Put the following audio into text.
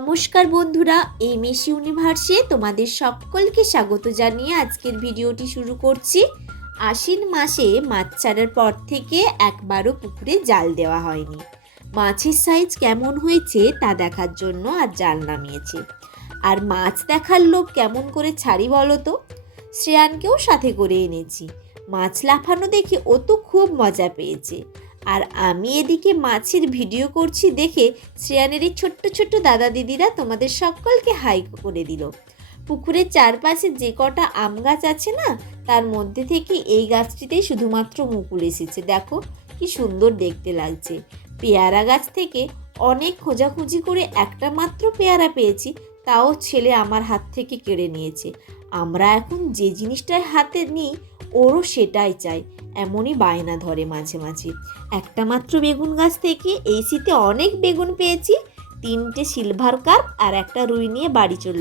নমস্কার বন্ধুরা, এই মিস ইউনিভার্সে তোমাদের সকলকে স্বাগত জানিয়ে আজকের ভিডিওটি শুরু করছি। আশ্বিন মাসে মাছ ছাড়ার পর থেকে একবারও পুকুরে জাল দেওয়া হয়নি। মাছের সাইজ কেমন হয়েছে তা দেখার জন্য আজ জাল নামিয়েছি। আর মাছ দেখার লোভ কেমন করে ছাড়ি বলো তো। শ্রেয়ানকেও সাথে করে এনেছি। মাছ লাফানো দেখে ও তো খুব মজা পেয়েছে। আর আমি এদিকে মাছের ভিডিও করছি দেখে শ্রেয়ানের এই ছোট্ট ছোট্ট দাদা দিদিরা তোমাদের সকলকে হাই করে দিল। পুকুরের চারপাশে যে কটা আম গাছ আছে না, তার মধ্যে থেকে এই গাছটিতেই শুধুমাত্র মুকুল এসেছে। দেখো কি সুন্দর দেখতে লাগছে। পেয়ারা গাছ থেকে অনেক খোঁজাখুঁজি করে একটা মাত্র পেয়ারা পেয়েছি, তাও ছেলে আমার হাত থেকে কেড়ে নিয়েছে। আমরা এখন যে জিনিসটাই হাতে নিই ওরও সেটাই চাই, এমনই বায়না ধরে মাঝে মাঝে। একটা মাত্র বেগুন গাছ থেকে এই শীতে অনেক বেগুন পেয়েছি। 3টে সিলভার কার্প আর একটা রুই নিয়ে বাড়ি চলে